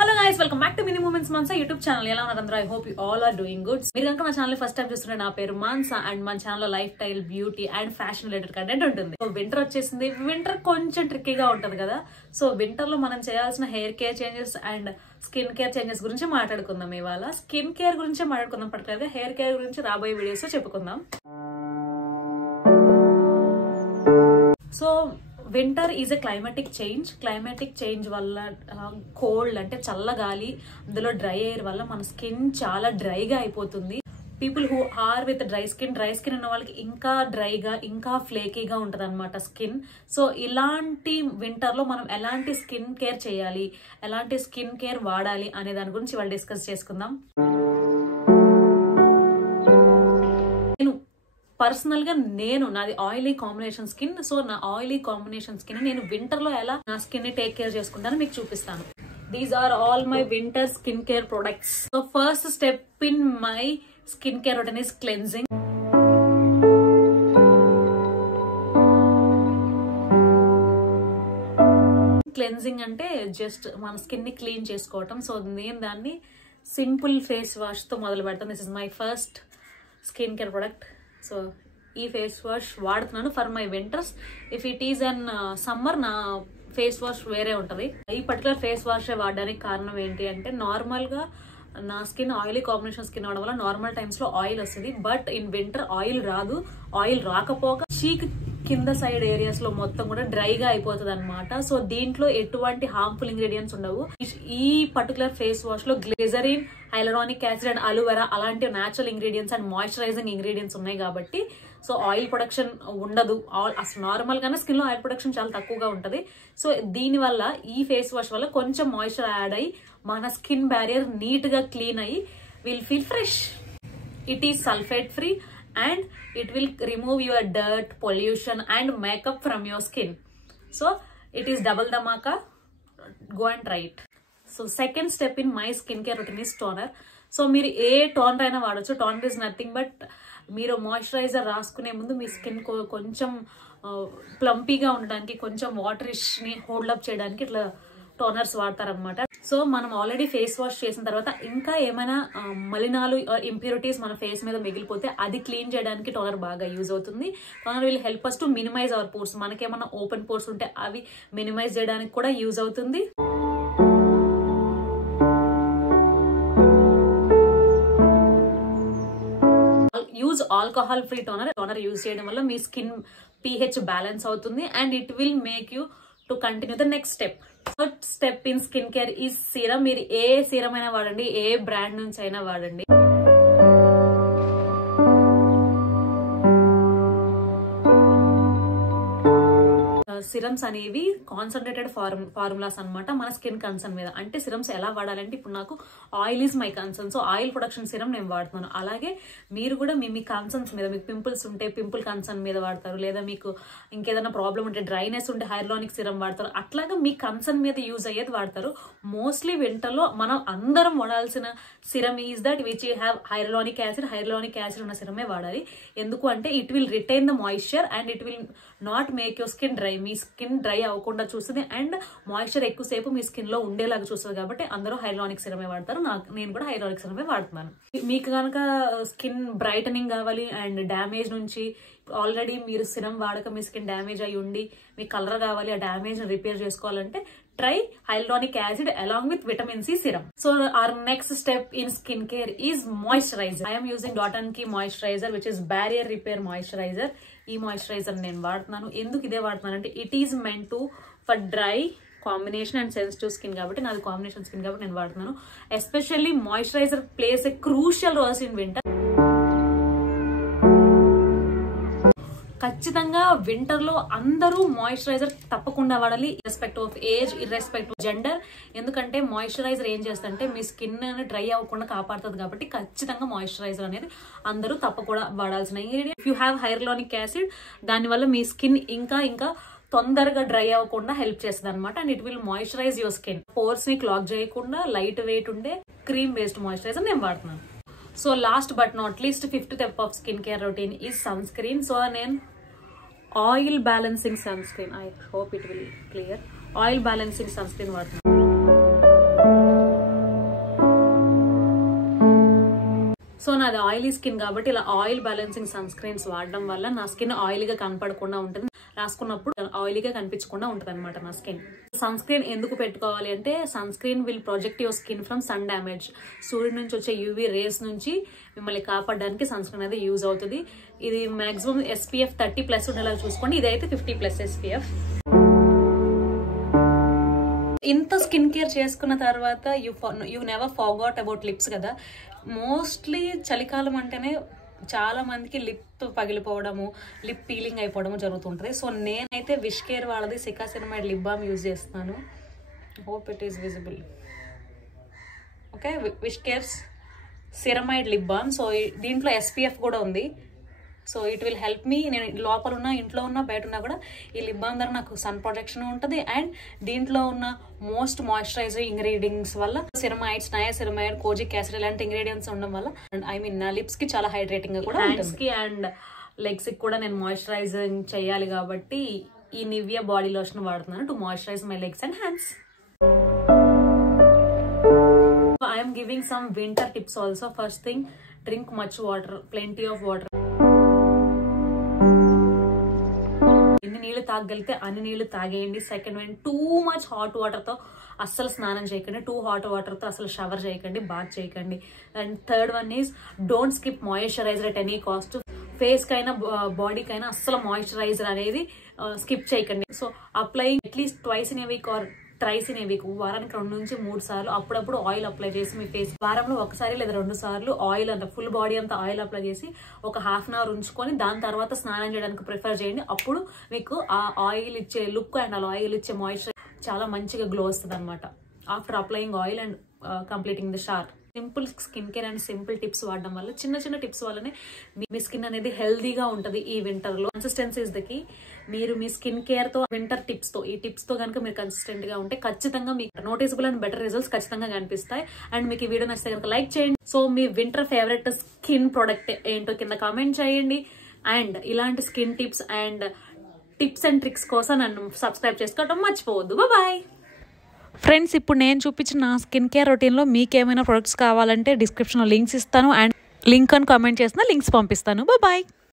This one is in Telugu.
Hello guys, welcome back to Mini Moments Mansa YouTube channel. ఎలా ఉన్నారు అందరూ? I hope you all are doing good. మీరు గనుక నా ఛానల్ ఫస్ట్ టైం చూస్తుంటే నా పేరు మాన్సా అండ్ మన ఛానల్ లో life style, beauty and fashion related content ఉంటుంది. సో వింటర్ వచ్చేసింది. వింటర్ కొంచెం ట్రిక్కీగా ఉంటది కదా. సో వింటర్ లో మనం చేయాల్సిన hair care changes and skin care changes గురించి మాట్లాడుకుందాం. ఇవాళ స్కిన్ కేర్ గురించి మాట్లాడుకుందాం, పర్టికులర్ గా హెయిర్ కేర్ గురించి రాబోయే వీడియోస్ లో చెప్పుకుందాం. So winter is a climatic change వల్ల కోల్డ్ అంటే చల్లగాలి, అందులో డ్రై ఎయిర్ వల్ల మన స్కిన్ చాలా డ్రైగా అయిపోతుంది. People who are with dry skin ఉన్న వాళ్ళకి ఇంకా డ్రైగా, ఇంకా ఫ్లేకీగా ఉంటుంది అనమాట స్కిన్. సో ఇలాంటి వింటర్ లో మనం ఎలాంటి స్కిన్ కేర్ చేయాలి, ఎలాంటి స్కిన్ కేర్ వాడాలి అనే దాని గురించి ఇవాళ డిస్కస్ చేసుకుందాం. పర్సనల్ గా నాది ఆయిలీ కాంబినేషన్ స్కిన్. సో నా ఆయిలీ కాంబినేషన్ స్కిన్ నేను వింటర్ లో ఎలా నా స్కిన్ ని టేక్ కేర్ చేసుకుంటానో మీకు చూపిస్తాను. These are all my winter skin care products. So first step in my skin care routine is cleansing. Cleansing అంటే జస్ట్ మన స్కిన్ ని క్లీన్ చేసుకోవటం. సో నేను దాన్ని సింపుల్ ఫేస్ వాష్ తో మొదలు పెడతాను. This is my first skin care product. So ఈ ఫేస్ వాష్ వాడుతున్నాను for my winters. If it is an summer నా ఫేస్ వాష్ వేరే ఉంటుంది. ఈ పర్టికులర్ ఫేస్ వాష్ వాడడానికి కారణం ఏంటి అంటే, నార్మల్ గా నా స్కిన్ ఆయిలీ కాంబినేషన్ స్కిన్ అవడం వల్ల నార్మల్ టైమ్స్ లో ఆయిల్ వస్తుంది. బట్ ఇన్ వింటర్ ఆయిల్ రాదు. ఆయిల్ రాకపోగా చీక్ కింద సైడ్ ఏరియాస్ లో మొత్తం కూడా డ్రైగా అయిపోతుంది అనమాట. సో దీంట్లో ఎటువంటి హార్మ్ఫుల్ ఇంగ్రీడియంట్స్ ఉండవు. ఈ పర్టికులర్ ఫేస్ వాష్ లో glycerin, hyaluronic acid and aloe vera అలాంటి natural ingredients and moisturizing ingredients ఉన్నాయి కాబట్టి సో ఆయిల్ ప్రొడక్షన్ ఉండదు. అసలు నార్మల్ గానే స్కిన్ లో ఆయిల్ ప్రొడక్షన్ చాలా తక్కువగా ఉంటది. సో దీని వల్ల ఈ ఫేస్ వాష్ వల్ల కొంచెం మాయిశ్చర్ యాడ్ అయ్యి మన స్కిన్ బ్యారియర్ నీట్ గా క్లీన్ అయ్యి will feel fresh. It is sulphate free and it will remove your dirt, pollution and makeup from your skin. So it is double dhamaka. Go and try it. So second step in my skincare routine is toner. So మీరు ఏ టోనర్ అయినా వాడచ్చు. టోనర్ ఇస్ నథింగ్ బట్ మీరు మాయిశ్చరైజర్ రాసుకునే ముందు మీ స్కిన్ కొంచెం ప్లంపీగా ఉండడానికి, కొంచెం వాటరిష్ ని హోల్డ్ అప్ చేయడానికి ఇట్లా టోనర్స్ వాడతారనమాట. సో మనం ఆల్రెడీ ఫేస్ వాష్ చేసిన తర్వాత ఇంకా ఏమైనా మలినాలు, ఇంప్యూరిటీస్ మన ఫేస్ మీద మిగిలిపోతే అది క్లీన్ చేయడానికి టోనర్ బాగా యూజ్ అవుతుంది. Toner will help us to minimise our pores. మనకేమైనా ఓపెన్ పోర్స్ ఉంటే అవి మినిమైజ్ చేయడానికి కూడా యూజ్ అవుతుంది. Use alcohol free toner use చేయడం వల్ల మీ స్కిన్ pH బ్యాలెన్స్ అవుతుంది and it will make you to continue the next step. Third step in skin care ఈ సీరం. మీరు ఏ సీరం అయినా వాడండి, ఏ బ్రాండ్ నుంచి అయినా వాడండి. సిరమ్స్ అనేవి కాన్సన్ట్రేటెడ్ ఫార్ములాస్ అనమాట మన స్కిన్ కన్సర్న్ మీద. అంటే సిరమ్స్ ఎలా వాడాలంటే, ఇప్పుడు నాకు oil is my concern, so oil production serum నేను వాడుతున్నాను. అలాగే మీరు కూడా మీ కన్సర్న్స్ మీద, మీకు పింపుల్స్ ఉంటే పింపుల్ కన్సర్న్ మీద వాడతారు, లేదా మీకు ఇంకేదైనా ప్రాబ్లం ఉంటే డ్రైనెస్ ఉంటే హైర్లానిక్ సిరం వాడతారు. అట్లాగా మీ కన్సర్న్ మీద యూజ్ అయ్యేది వాడతారు. మోస్ట్లీ వింటర్ లో మనం అందరం వాడాల్సిన serum is that which you have hyaluronic acid ఉన్న సిరమే వాడాలి. ఎందుకు అంటే it will retain the moisture and it will not make your skin dry. మీ స్కిన్ డ్రై అవ్వకుండా చూస్తుంది అండ్ మాయిశ్చర్ ఎక్కువసేపు మీ స్కిన్ లో ఉండేలాగా చూస్తుంది. కాబట్టి అందరూ హైర్లానిక్ సిరమే వాడతారు. నేను కూడా హైర్లానిక్ సిరమే వాడుతున్నాను. మీకు కనుక స్కిన్ బ్రైటనింగ్ కావాలి అండ్ డ్యామేజ్ నుంచి, ఆల్రెడీ మీరు సిరం వాడక మీ స్కిన్ డ్యామేజ్ అయి ఉండి మీ కలర్ కావాలి, ఆ డ్యామేజ్ రిపేర్ చేసుకోవాలంటే try hyaluronic acid along with vitamin C serum. So our next step in skincare is moisturizer. I am using Dot & Key moisturizer which is barrier repair moisturizer. ఈ మాయిశ్చరైజర్ నేను వాడుతున్నాను. ఎందుకు ఇదే వాడుతున్నాను అంటే, it is meant to for dry combination and sensitive skin కాబట్టి, నాది కాంబినేషన్ స్కిన్ కాబట్టి నేను వాడుతున్నాను. Especially moisturiser plays a crucial role in winter. ఖచ్చితంగా వింటర్ లో అందరూ మాయిశ్చరైజర్ తప్పకుండా వాడాలి, irrespective of age, irrespective of gender. ఎందుకంటే మాయిశ్చరైజర్ ఏం చేస్తుందంటే మీ స్కిన్ డ్రై అవ్వకుండా కాపాడుతుంది. కాబట్టి ఖచ్చితంగా మాయిశ్చరైజర్ అనేది అందరూ తప్పకుండా వాడాల్సిన ingredient. If you have hyaluronic acid, దానివల్ల మీ స్కిన్ ఇంకా తొందరగా డ్రై అవ్వకుండా హెల్ప్ చేస్తుంది అనమాట. And it will moisturize your skin. Pores ని క్లాగ్ చేయకుండా లైట్ వెయిట్ ఉండే క్రీమ్ బేస్డ్ మాయిశ్చరైజర్ నేను వాడుతున్నాను. So last but not least, fifth step of skin care routine is sunscreen. So నేను oil balancing sunscreen, I hope it will clear, oil balancing sunscreen వాడుతున్నాను. సో నాది ఆయిలీ స్కిన్ కాబట్టి ఇలా ఆయిల్ బ్యాలెన్సింగ్ సన్ స్క్రీన్స్ వాడడం వల్ల నా స్కిన్ ఆయిలీగా కనపడకుండా ఉంటుంది, రాసుకున్నప్పుడు ఆయిలీగా కనిపించకుండా ఉంటుంది అనమాట నా స్కిన్. సన్ స్క్రీన్ ఎందుకు పెట్టుకోవాలి అంటే sunscreen will project your skin from sun damage. సూర్యుడి నుంచి వచ్చే యూవీ రేస్ నుంచి మిమ్మల్ని కాపాడడానికి సన్ స్క్రీన్ అనేది యూజ్ అవుతుంది. ఇది మాక్సిమం SPF 30+ ఉండేలా చూసుకోండి. ఇదైతే 50+ SPF. ఇంత స్కిన్ కేర్ చేసుకున్న తర్వాత you never forgot about lips కదా. మోస్ట్లీ చలికాలం అంటేనే చాలా మందికి లిప్ పగిలిపోవడము, లిప్ పీలింగ్ అయిపోవడము జరుగుతుంటుంది. సో నేనైతే విష్ కేర్ వాళ్ళది సికాసినమైడ్ లిప్ బామ్ యూజ్ చేస్తున్నాను. Hope it is visible. Okay, wish cares ceramide lip balm. So దీంట్లో SPF కూడా ఉంది. So it will help me. నేను లోపల ఉన్న, ఇంట్లో ఉన్న, బయట ఉన్నా కూడా ఈ లిప్ బామ్ ద్వారా నాకు సన్ ప్రొటెక్షన్ ఉంటుంది. అండ్ దీంట్లో ఉన్న మోస్ట్ మాయిశ్చరైజర్ ఇంగ్రీడియంట్స్ వల్ల సిరమైడ్స్, నయాసిరమైడ్, కోజిక్ యాసిడ్ ఇలాంటి ఇంగ్రీడియంట్స్ ఉండడం వల్ల అండ్ ఐ మీన్ నా లిప్స్ కి చాలా హైడ్రేటింగ్ గా కూడా హ్యాండ్స్ కి అండ్ లెగ్స్ కి కూడా నేను మాయిశ్చరైజింగ్ చేయాలి కాబట్టి ఈ నివియా బాడీ లోషన్ వాడుతున్నాను to moisturise my legs and hands. I am giving some winter tips also. First thing, drink much water, plenty of water. ఎన్ని నీళ్లు తాగలిగితే అన్ని నీళ్లు తాగేయండి. Second one, too much hot water తో అస్సలు స్నానం చేయకండి. టూ హాట్ వాటర్ తో అసలు షవర్ చేయకండి, బాత్ చేయకండి. And third one is don't skip moisturiser at any cost. Face కైనా బాడీకైనా అస్సలు మాయిశ్చరైజర్ అనేది స్కిప్ చేయకండి. So applying at least twice in a week or thrice in a week, వారానికి 2 నుంచి 3 సార్లు అప్పుడప్పుడు ఆయిల్ అప్లై చేసి మీ ఫేస్ వారంలో 1 సారి లేదా 2 సార్లు ఆయిల్ అంతా ఫుల్ బాడీ అంతా ఆయిల్ అప్లై చేసి ఒక ½ అవర్ ఉంచుకొని దాని తర్వాత స్నానం చేయడానికి ప్రిఫర్ చేయండి. అప్పుడు మీకు ఆ ఆయిల్ ఇచ్చే లుక్ అండ్ ఆ ఆయిల్ ఇచ్చే మాయిశ్చర్ చాలా మంచిగా గ్లో వస్తుంది అనమాట. After applying oil and completing the shower. Simple skin care and simple tips వాడడం వల్ల, చిన్న చిన్న టిప్స్ వల్లనే మీ స్కిన్ అనేది హెల్దీగా ఉంటుంది ఈ వింటర్ లో. Consistency is the key. మీరు మీ స్కిన్ కేర్ తో, వింటర్ టిప్స్ తో, ఈ టిప్స్ తో కనుక మీరు కన్సిస్టెంట్ గా ఉంటే ఖచ్చితంగా మీకు నోటీసబుల్ అండ్ బెటర్ రిజల్ట్స్ ఖచ్చితంగా కనిపిస్తాయి. అండ్ మీకు ఈ వీడియో నచ్చితే కనుక లైక్ చేయండి. సో మీ వింటర్ ఫేవరెట్ స్కిన్ ప్రొడక్ట్ ఏంటో కింద కామెంట్ చేయండి. అండ్ ఇలాంటి స్కిన్ టిప్స్ అండ్ ట్రిక్స్ కోసం నన్ను సబ్స్క్రైబ్ చేసుకోవడం మర్చిపోవద్దు. Bye friends. ఇప్పుడు నేను చూపించిన నా స్కిన్ కేర్ రొటీన్లో మీకు ఏమైనా ప్రొడక్ట్స్ కావాలంటే డిస్క్రిప్షన్లో లింక్స్ ఇస్తాను. అండ్ లింక్ అని కామెంట్ చేసిన లింక్స్ పంపిస్తాను. బాయ్.